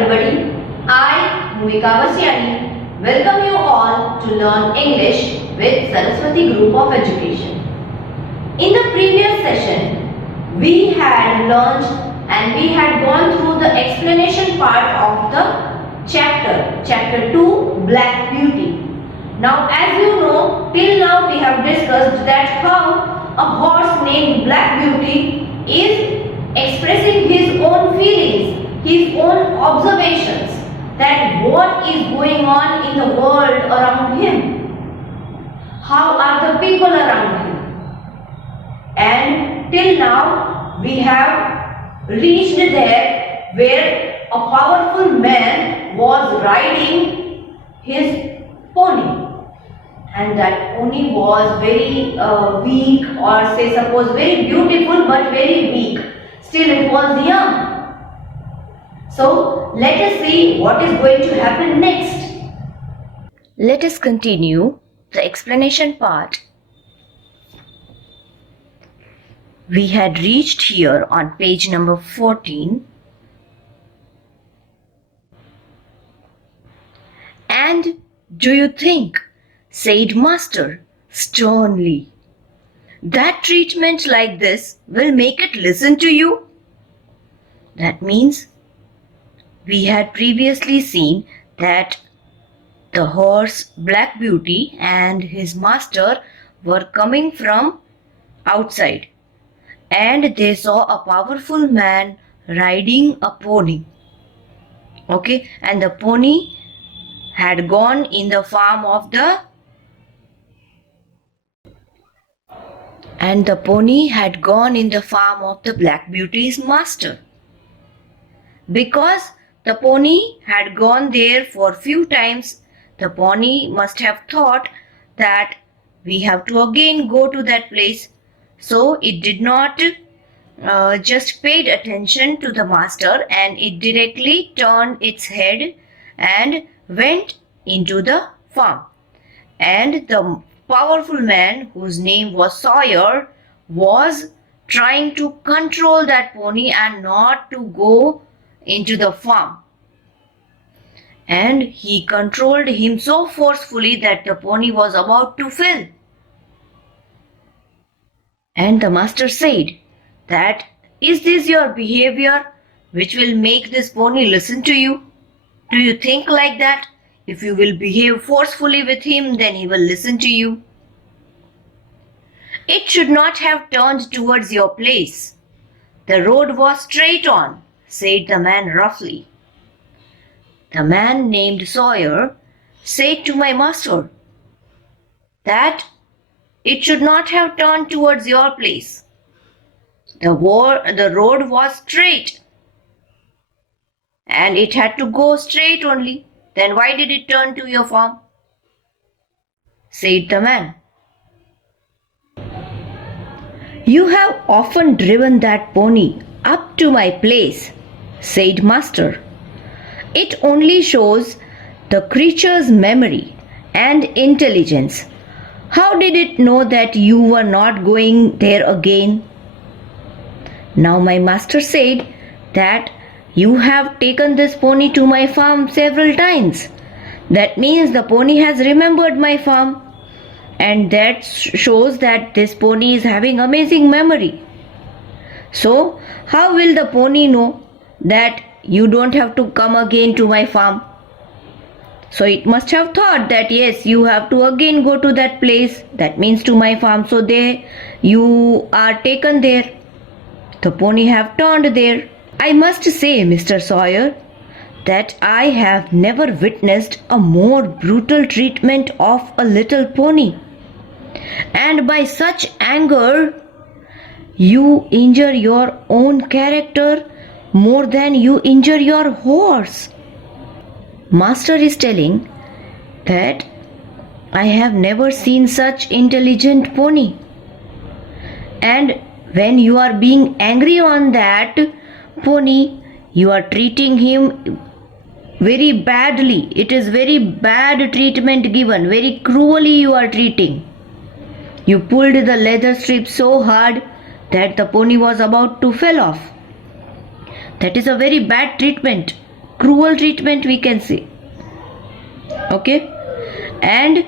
everybody. I, Bhumika Vasyani, welcome you all to learn English with Saraswati Group of Education. In the previous session, we had learned and we had gone through the explanation part of the chapter 2, Black Beauty. Now, as you know, till now we have discussed that how a horse named Black Beauty is expressing his own feelings, his own observations, that what is going on in the world around him, how are the people around him. And till now we have reached there where a powerful man was riding his pony, and that pony was very weak, or say suppose very beautiful but very weak. Still it was young. So let us see what is going to happen next. Let us continue the explanation part. We had reached here on page number 14. "And do you think," said Master sternly, "that treatment like this will make it listen to you?" That means we had previously seen that the horse Black Beauty and his master were coming from outside, and they saw a powerful man riding a pony. Okay, and the pony had gone in the farm of the Black Beauty's master. Because the pony had gone there for few times, the pony must have thought that we have to again go to that place. So it did not just paid attention to the master, and it directly turned its head and went into the farm. And the powerful man, whose name was Sawyer, was trying to control that pony and not to go into the farm. And he controlled him so forcefully that the pony was about to fail. And the master said that, "Is this your behavior which will make this pony listen to you? Do you think like that? If you will behave forcefully with him, then he will listen to you." "It should not have turned towards your place. The road was straight on," said the man roughly. The man named Sawyer said to my master that it should not have turned towards your place. The road was straight and it had to go straight only. Then why did it turn to your farm? Said the man. "You have often driven that pony up to my place," said master. "It only shows the creature's memory and intelligence. How did it know that you were not going there again?" Now my master said that, "You have taken this pony to my farm several times. That means the pony has remembered my farm, and that shows that this pony is having amazing memory. So how will the pony know that you don't have to come again to my farm? So it must have thought that yes, you have to again go to that place, that means to my farm. So there you are taken there. The pony have turned there. I must say, Mr. Sawyer, that I have never witnessed a more brutal treatment of a little pony. And by such anger, you injure your own character more than you injure your horse." Master is telling that I have never seen such intelligent pony. And when you are being angry on that pony, you are treating him very badly. It is very bad treatment given. Very cruelly you are treating. You pulled the leather strip so hard that the pony was about to fall off. That is a very bad treatment. cruel treatment, we can say. Okay, and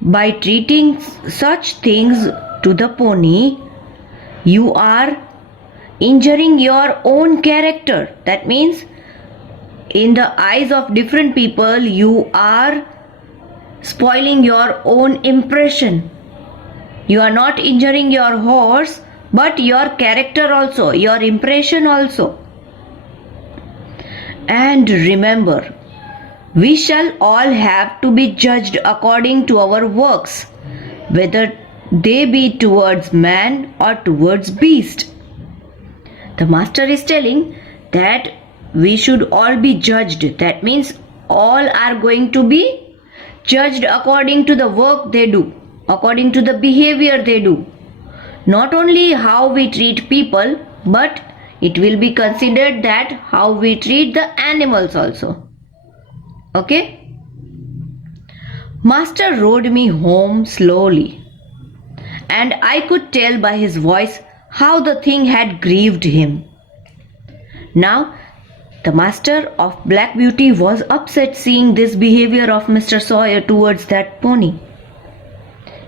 by treating such things to the pony, you are injuring your own character. That means, in the eyes of different people, you are spoiling your own impression. You are not injuring your horse, but your character also, your impression also. And remember, we shall all have to be judged according to our works, whether they be towards man or towards beast. The master is telling that we should all be judged. That means all are going to be judged according to the work they do, according to the behavior they do. Not only how we treat people, but it will be considered that how we treat the animals also. Okay? Master rode me home slowly, and I could tell by his voice how the thing had grieved him. Now, the master of Black Beauty was upset seeing this behavior of Mr. Sawyer towards that pony.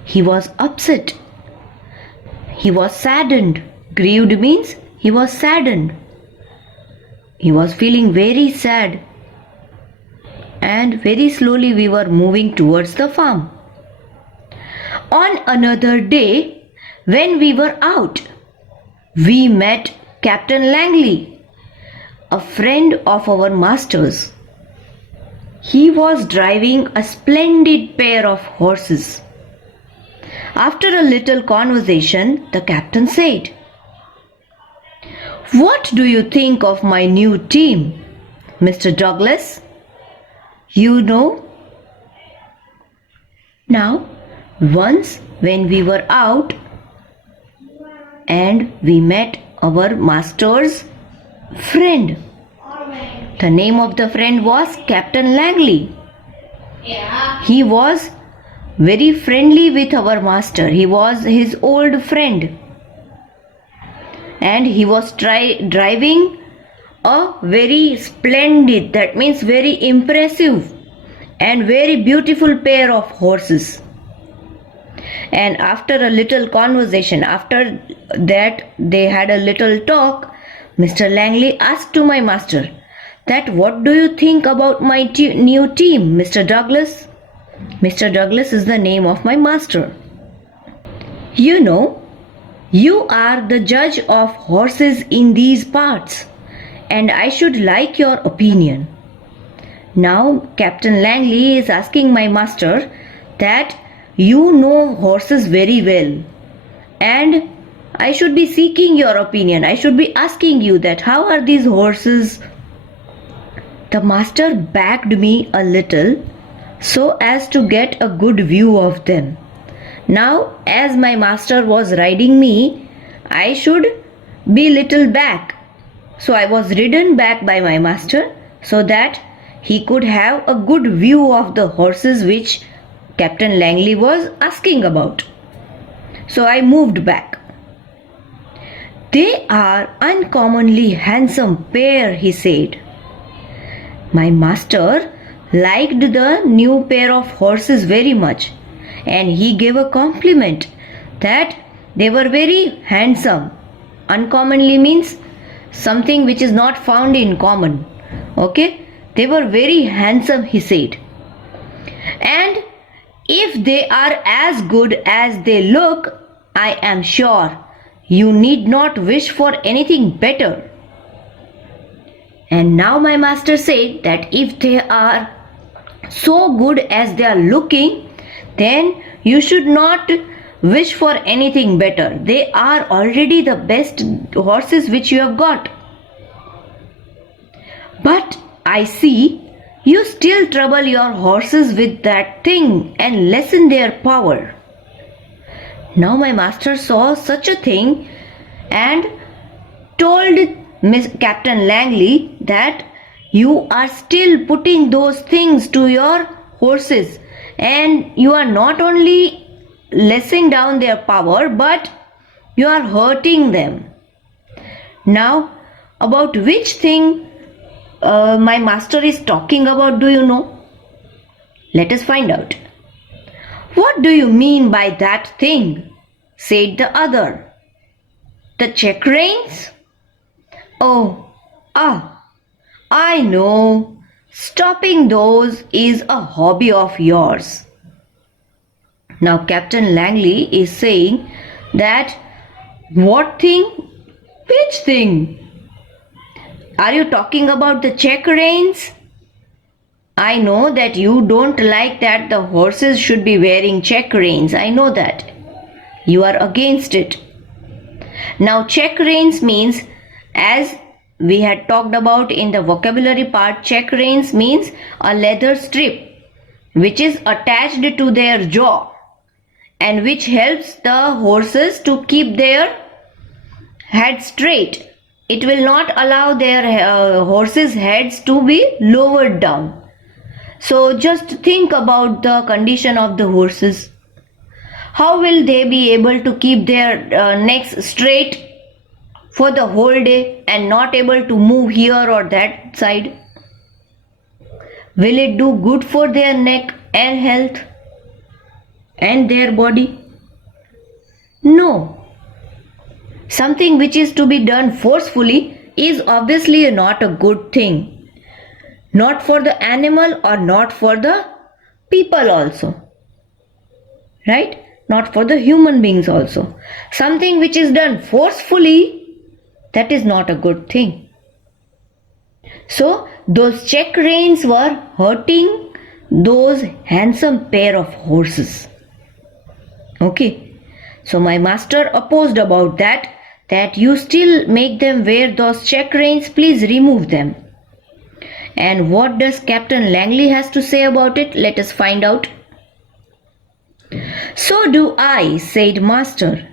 He was upset. He was saddened. Grieved means he was saddened. He was feeling very sad. And very slowly we were moving towards the farm. On another day, when we were out, we met Captain Langley, a friend of our master's. He was driving a splendid pair of horses. After a little conversation, the captain said, "What do you think of my new team, Mr. Douglas? You know?" Now, once when we were out and we met our master's friend. The name of the friend was Captain Langley. He was very friendly with our master. He was his old friend. And he was driving a very splendid, that means very impressive and very beautiful pair of horses. And after a little conversation, after that they had a little talk, Mr. Langley asked to my master that, "What do you think about my new team, Mr. Douglas?" Mr. Douglas is the name of my master. "You know, you are the judge of horses in these parts, and I should like your opinion." Now Captain Langley is asking my master that you know horses very well, and I should be seeking your opinion. I should be asking you that how are these horses? The master backed me a little so as to get a good view of them. Now, as my master was riding me, I should be little back. So I was ridden back by my master so that he could have a good view of the horses which Captain Langley was asking about. So I moved back. "They are uncommonly handsome pair," he said. My master liked the new pair of horses very much, and he gave a compliment that they were very handsome. Uncommonly means something which is not found in common. Okay? They were very handsome, he said. "And if they are as good as they look, I am sure you need not wish for anything better." And now my master said that if they are so good as they are looking, then you should not wish for anything better. They are already the best horses which you have got. "But I see you still trouble your horses with that thing and lessen their power." Now my master saw such a thing and told Captain Langley that you are still putting those things to your horses, and you are not only lessening down their power, but you are hurting them. Now, about which thing my master is talking about, do you know? Let us find out. What do you mean by that thing? Said the other. The check reins? Oh, I know. Stopping those is a hobby of yours. Now Captain Langley is saying that what thing? Which thing? Are you talking about the check reins? I know that you don't like that the horses should be wearing check reins. I know that. You are against it. Now check reins means, as we had talked about in the vocabulary part, check reins means a leather strip which is attached to their jaw and which helps the horses to keep their head straight. It will not allow their horses' heads to be lowered down. So just think about the condition of the horses. How will they be able to keep their necks straight for the whole day and not able to move here or that side? Will it do good for their neck and health and their body? No. Something which is to be done forcefully is obviously not a good thing. Not for the animal or not for the people also. Right? Not for the human beings also. Something which is done forcefully, that is not a good thing. So those check reins were hurting those handsome pair of horses. Okay. So my master opposed about that you still make them wear those check reins, please remove them. And what does Captain Langley has to say about it? Let us find out. So do I, said master.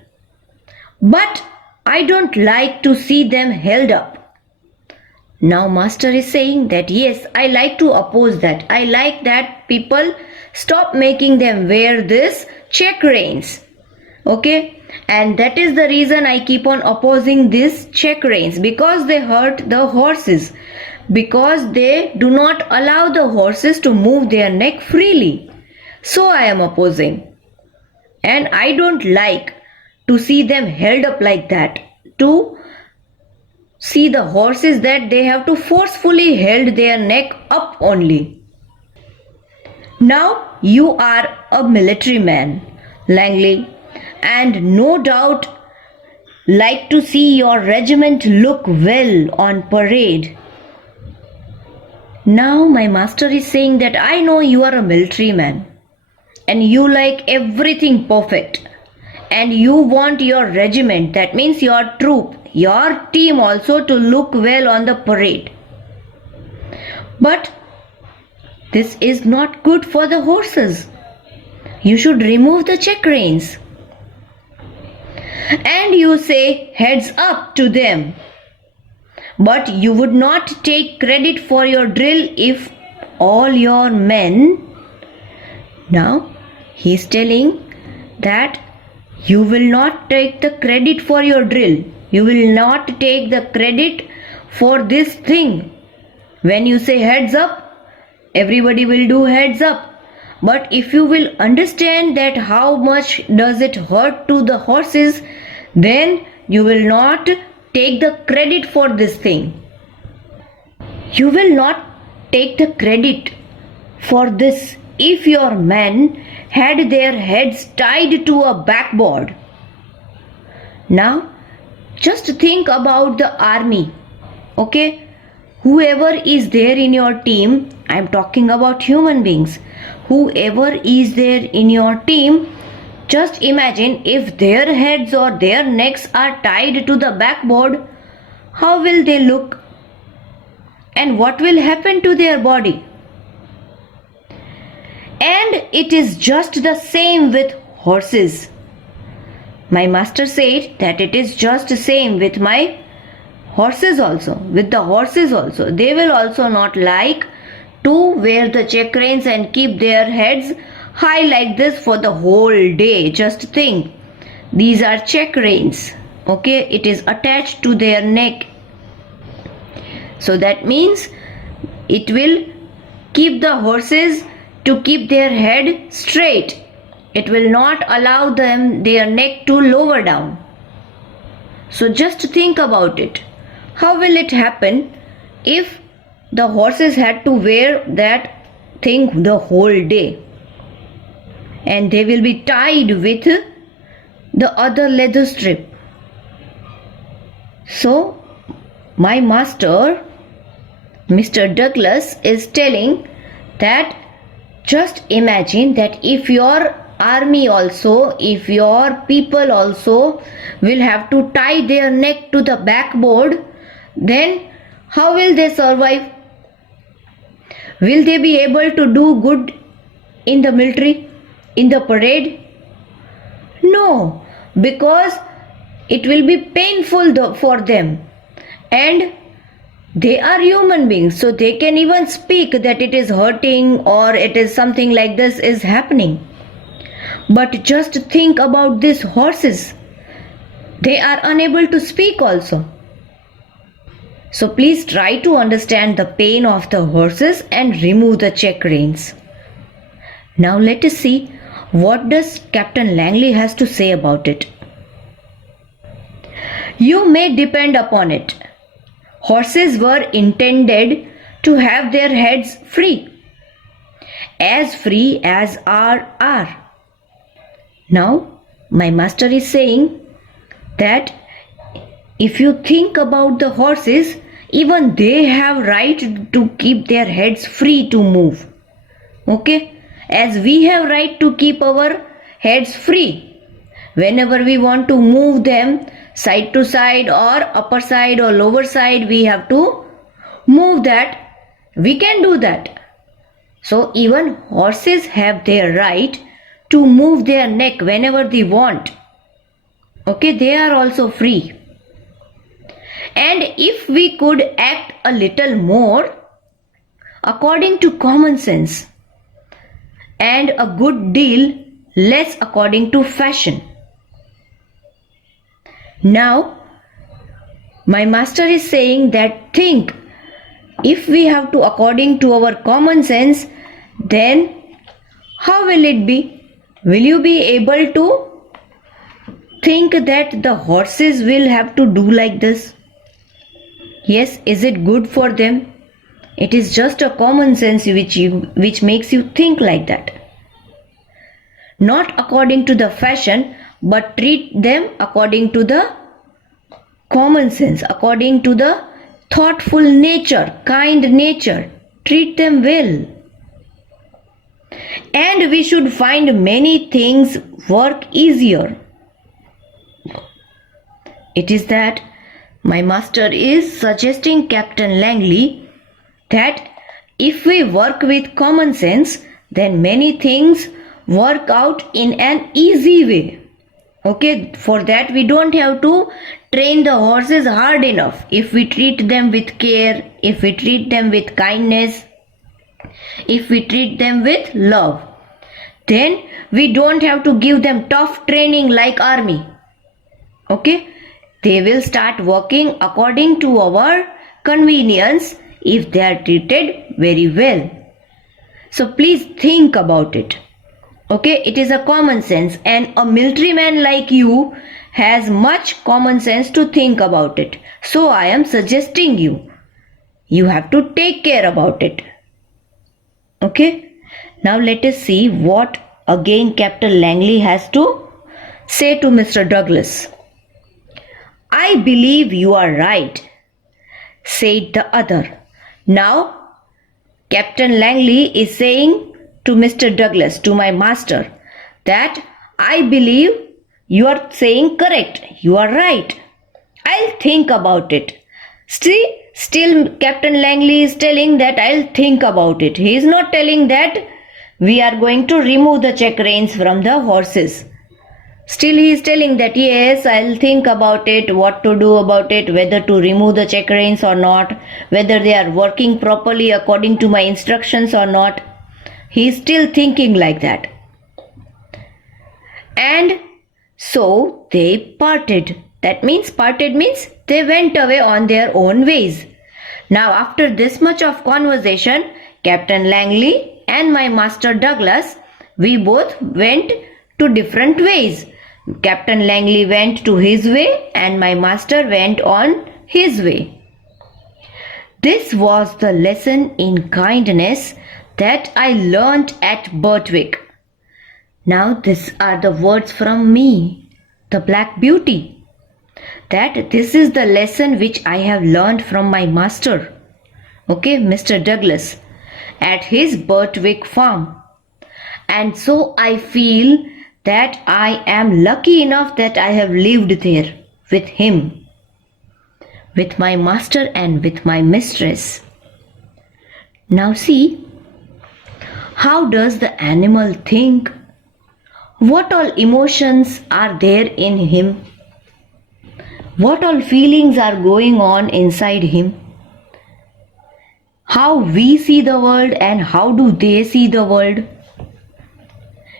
But I don't like to see them held up. Now master is saying that yes, I like to oppose that. I like that people stop making them wear this check reins. Okay, and that is the reason I keep on opposing these check reins, because they hurt the horses, because they do not allow the horses to move their neck freely. So I am opposing, and I don't like to see them held up like that, to see the horses that they have to forcefully hold their neck up only. Now you are a military man, Langley, and no doubt like to see your regiment look well on parade. Now my master is saying that I know you are a military man and you like everything perfect, and you want your regiment, that means your troop, your team also, to look well on the parade. But this is not good for the horses. You should remove the check reins. And you say heads up to them. But you would not take credit for your drill if all your men. Now he is telling that you will not take the credit for your drill. You will not take the credit for this thing. When you say heads up, everybody will do heads up. But if you will understand that how much does it hurt to the horses, then you will not take the credit for this thing. You will not take the credit for this if your men had their heads tied to a backboard. Now, just think about the army. Okay? Whoever is there in your team, I am talking about human beings. Whoever is there in your team, just imagine if their heads or their necks are tied to the backboard, how will they look? And what will happen to their body? And it is just the same with horses. My master said that it is just the same with my horses also, with the horses also. They will also not like to wear the check reins and keep their heads high like this for the whole day. Just think, these are check reins. Okay, it is attached to their neck. So that means It will keep the horses to keep their head straight. It will not allow them their neck to lower down. So just think about it. How will it happen if the horses had to wear that thing the whole day? And they will be tied with the other leather strip. So, my master, Mr. Douglas, is telling that just imagine that if your army also, if your people also will have to tie their neck to the backboard, then how will they survive? Will they be able to do good in the military, in the parade? No, because it will be painful for them, and they are human beings, so they can even speak that it is hurting or it is something like this is happening. But just think about these horses. They are unable to speak also. So please try to understand the pain of the horses and remove the check reins. Now let us see what does Captain Langley has to say about it. You may depend upon it. Horses were intended to have their heads free as are. Now, my master is saying that if you think about the horses, even they have right to keep their heads free to move. Okay? As we have right to keep our heads free. Whenever we want to move them side to side or upper side or lower side, we have to move that. We can do that. So even horses have their right to move their neck whenever they want. Okay, they are also free. And if we could act a little more according to common sense and a good deal less according to fashion. Now, my master is saying that think, if we have to according to our common sense, then how will it be? Will you be able to think that the horses will have to do like this? Yes, is it good for them? It is just a common sense which makes you think like that. Not according to the fashion, but treat them according to the common sense, according to the thoughtful nature, kind nature. Treat them well. And we should find many things work easier. It is that my master is suggesting Captain Langley that if we work with common sense, then many things work out in an easy way. Okay, for that we don't have to train the horses hard enough. If we treat them with care, if we treat them with kindness, if we treat them with love, then we don't have to give them tough training like army. Okay, they will start working according to our convenience if they are treated very well. So please think about it. Okay, it is a common sense, and a military man like you has much common sense to think about it. So I am suggesting you have to take care about it. Okay, now let us see what again Captain Langley has to say to Mr. Douglas. I believe you are right, said the other. Now, Captain Langley is saying to Mr. Douglas, to my master, that I believe you are saying correct. You are right. I'll think about it. Still Captain Langley is telling that I'll think about it. He is not telling that we are going to remove the check reins from the horses. Still he is telling that yes, I'll think about it, what to do about it, whether to remove the check reins or not, whether they are working properly according to my instructions or not. He is still thinking like that. And so they parted. That means parted means they went away on their own ways. Now, after this much of conversation, Captain Langley and my master Douglas, we both went to different ways. Captain Langley went to his way and my master went on his way. This was the lesson in kindness that I learnt at Birtwick. Now, these are the words from me, the Black Beauty, that this is the lesson which I have learned from my master, okay, Mr. Douglas, at his Birtwick farm. And so I feel that I am lucky enough that I have lived there with him, with my master and with my mistress. Now see, how does the animal think? What all emotions are there in him? What all feelings are going on inside him? How we see the world and how do they see the world?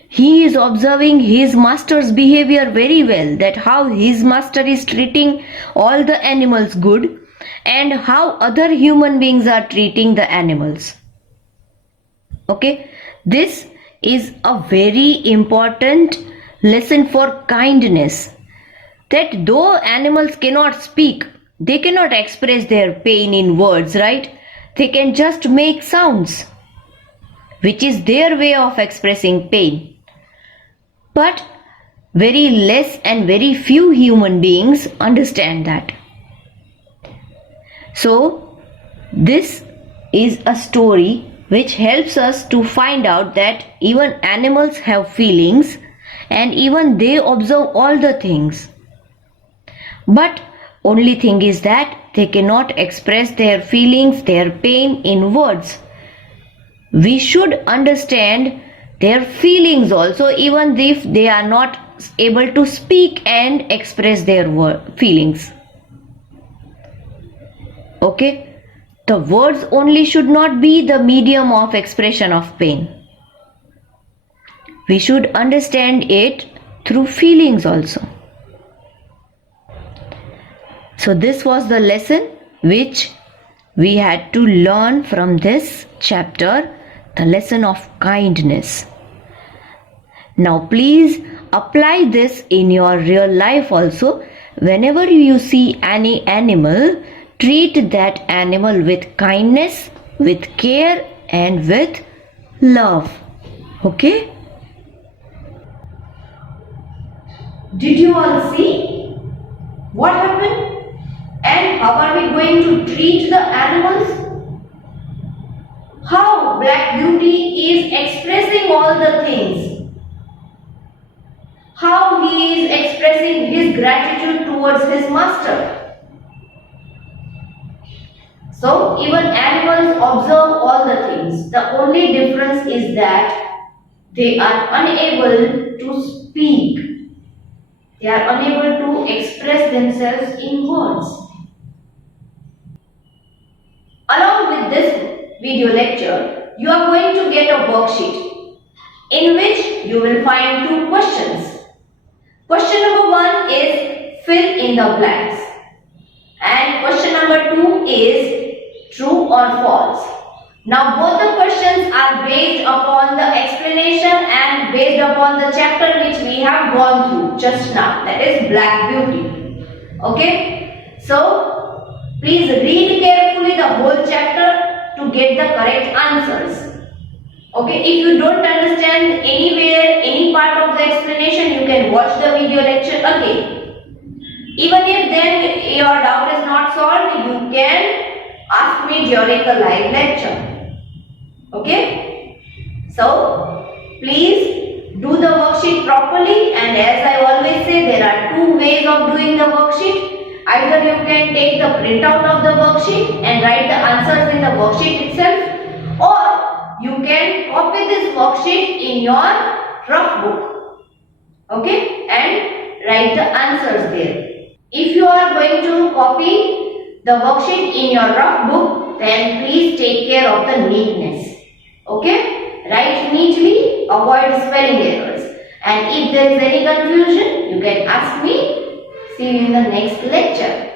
He is observing his master's behavior very well, that how his master is treating all the animals good and how other human beings are treating the animals. Okay, this is a very important lesson for kindness, that though animals cannot speak, they cannot express their pain in words, right? They can just make sounds, which is their way of expressing pain. But very less and very few human beings understand that. So, this is a story which helps us to find out that even animals have feelings and even they observe all the things. But only thing is that they cannot express their feelings, their pain in words. We should understand their feelings also, even if they are not able to speak and express their feelings. Okay, the words only should not be the medium of expression of pain. We should understand it through feelings also. So this was the lesson which we had to learn from this chapter, the lesson of kindness. Now please apply this in your real life also. Whenever you see any animal, treat that animal with kindness, with care and with love. Okay? Did you all see what happened? And how are we going to treat the animals? How Black Beauty is expressing all the things. How he is expressing his gratitude towards his master. So even animals observe all the things. The only difference is that they are unable to speak. They are unable to express themselves in words. Along with this video lecture, you are going to get a worksheet in which you will find two questions. Question number 1 is fill in the blanks and question number 2 is true or false. Now both the questions are based upon the explanation and based upon the chapter which we have gone through just now, that is Black Beauty. Okay, so please read carefully the whole chapter to get the correct answers. Okay, if you don't understand anywhere, any part of the explanation, you can watch the video lecture again. Even if then your doubt is not solved, you can ask me during the live lecture. Okay, so please do the worksheet properly, and as I always say, there are two ways of doing the worksheet. Either you can take the printout of the worksheet and write the answers in the worksheet itself, or you can copy this worksheet in your rough book, okay, and write the answers there. If you are going to copy the worksheet in your rough book, then please take care of the neatness. Okay, write neatly, avoid spelling errors, and if there is any confusion, you can ask me. See you in the next lecture.